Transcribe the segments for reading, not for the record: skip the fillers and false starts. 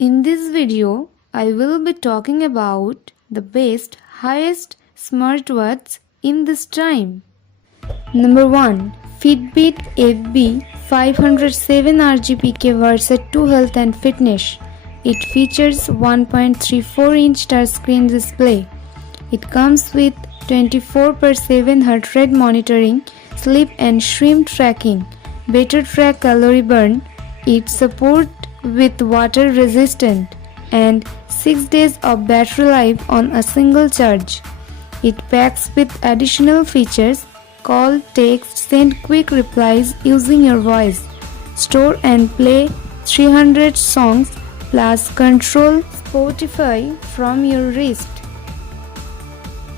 In this video, I will be talking about the best, highest smartwatch in this time. Number 1. Fitbit FB 507 RGPK Versa 2 Health and Fitness. It features 1.34-inch touchscreen display. It comes with 24/7 heart rate monitoring, sleep and swim tracking, better track calorie burn. It supports with water resistant and 6 days of battery life on a single charge. It packs with additional features: call, text, send quick replies using your voice, store and play 300 songs plus control Spotify from your wrist.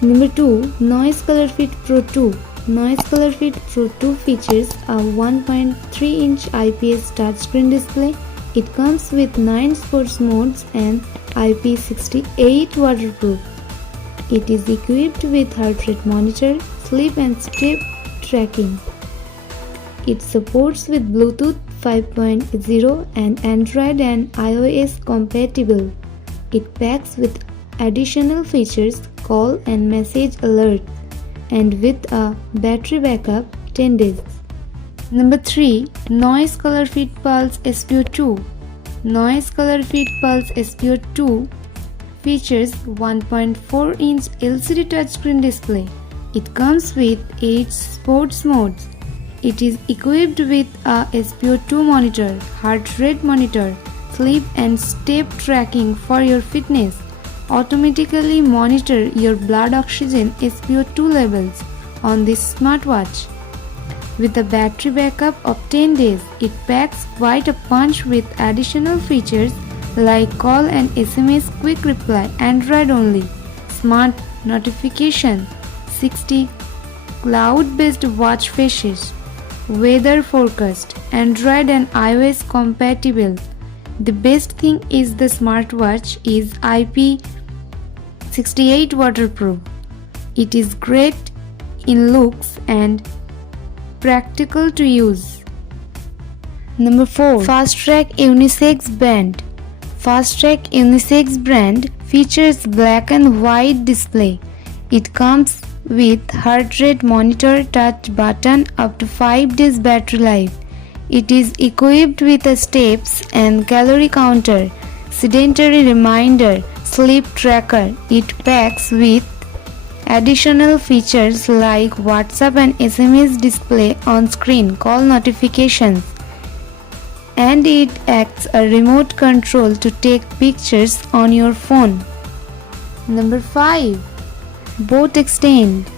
Number 2. Noise Color Fit Pro 2. Noise Color Fit Pro 2 features a 1.3-inch IPS touchscreen display. It comes with 9 sports modes and IP68 waterproof. It is equipped with heart rate monitor, sleep and step tracking. It supports with Bluetooth 5.0 and Android and iOS compatible. It packs with additional features: call and message alert, and with a battery backup 10 days. Number 3. Noise Color Fit Pulse SPO2. Noise Color Fit Pulse SPO2 features 1.4-inch LCD touchscreen display. It comes with 8 sports modes. It is equipped with a SPO2 monitor, heart rate monitor, sleep and step tracking for your fitness. Automatically monitor your blood oxygen SPO2 levels on this smartwatch. With a battery backup of 10 days, it packs quite a punch with additional features like call and SMS quick reply, Android only, smart notification, 60 cloud-based watch faces, weather forecast, Android and iOS compatible. The best thing is the smartwatch is IP68 waterproof. It is great in looks and practical to use. Number 4. Fastrack Unisex Band. Fastrack Unisex brand features black and white display. It comes with heart rate monitor, touch button, up to 5 days battery life. It is equipped with a steps and calorie counter, sedentary reminder, sleep tracker. It packs with additional features like WhatsApp and SMS display on screen, call notifications, and it acts a remote control to take pictures on your phone. Number 5. Boat Extend.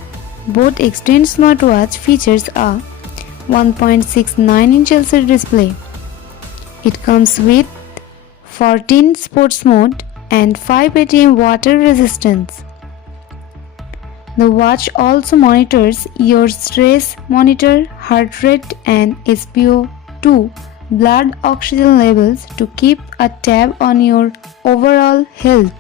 Boat Extend smartwatch features a 1.69-inch LCD display. It comes with 14 sports mode and 5 ATM water resistance. The watch also monitors your stress monitor, heart rate and SPO2 blood oxygen levels to keep a tab on your overall health.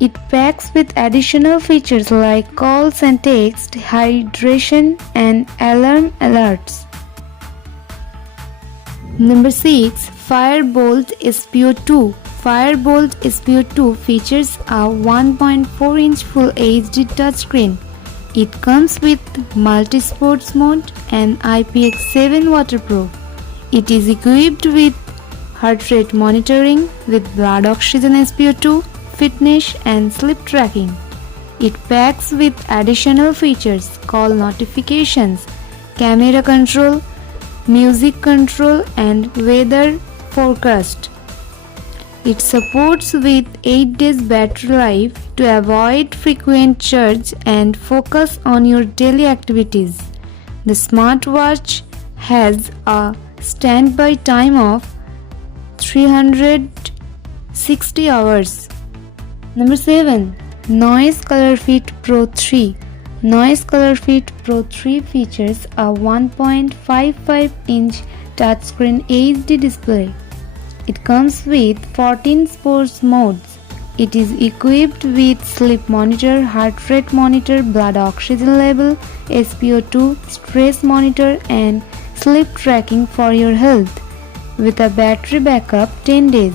It packs with additional features like calls and text, hydration and alarm alerts. Number 6. Firebolt SPO2. Firebolt SPO2 features a 1.4-inch Full HD touchscreen. It comes with multi-sports mode and IPX7 waterproof. It is equipped with heart rate monitoring with blood oxygen SPO2, fitness and sleep tracking. It packs with additional features: call notifications, camera control, music control and weather forecast. It supports with 8 days battery life to avoid frequent charge and focus on your daily activities. The smartwatch has a standby time of 360 hours. Number 7. Noise Color Fit Pro 3. Noise Color Fit Pro 3 features a 1.55-inch touchscreen HD display. It comes with 14 sports modes. It is equipped with sleep monitor, heart rate monitor, blood oxygen level, SPO2, stress monitor and sleep tracking for your health. with a battery backup 10 days.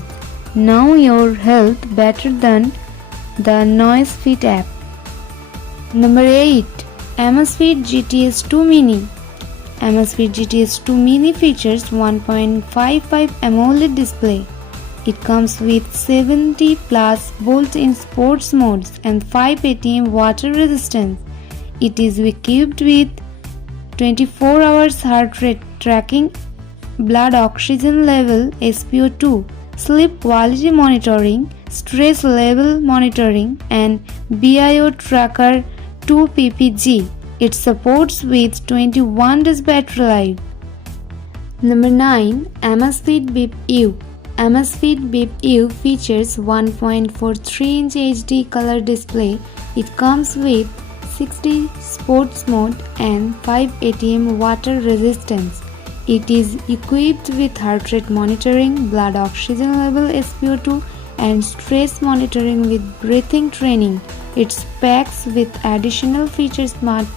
Now your health better than the Noisefit app. Number 8. Amazfit GTS 2 Mini. Amazfit GTS 2 Mini features 1.55 AMOLED display. It comes with 70 plus built-in sports modes and 5 ATM water resistance. It is equipped with 24 hours heart rate tracking, blood oxygen level SpO2, sleep quality monitoring, stress level monitoring, and BIO tracker 2 ppg. It supports with 21 days battery life. Number 9. Amazfit Bip U. Amazfit Bip U features 1.43-inch HD color display. It comes with 60 sports mode and 5 ATM water resistance. It is equipped with heart rate monitoring, blood oxygen level SpO2, and stress monitoring with breathing training. It's packed with additional features: smart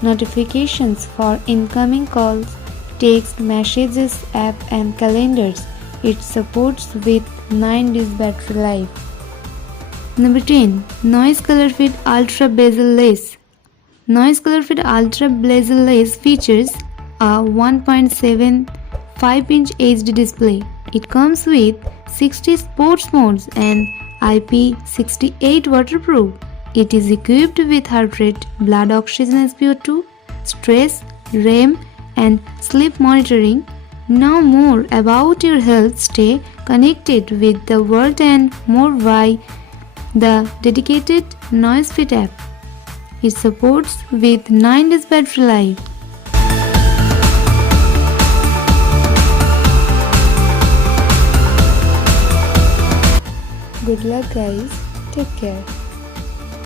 notifications for incoming calls, text messages, app, and calendars. It supports with 9 days battery life. Number 10. Noise Color Fit Ultra Bezel Lace. Noise Color Fit Ultra Bezel Lace features a 1.75-inch HD display. It comes with 60 sports modes and IP68 waterproof. It is equipped with heart rate, blood oxygen SpO2, stress, REM, and sleep monitoring. Know more about your health. Stay connected with the world and more by the dedicated Noisefit app. It supports with 9 days battery life. Good luck guys. Take care.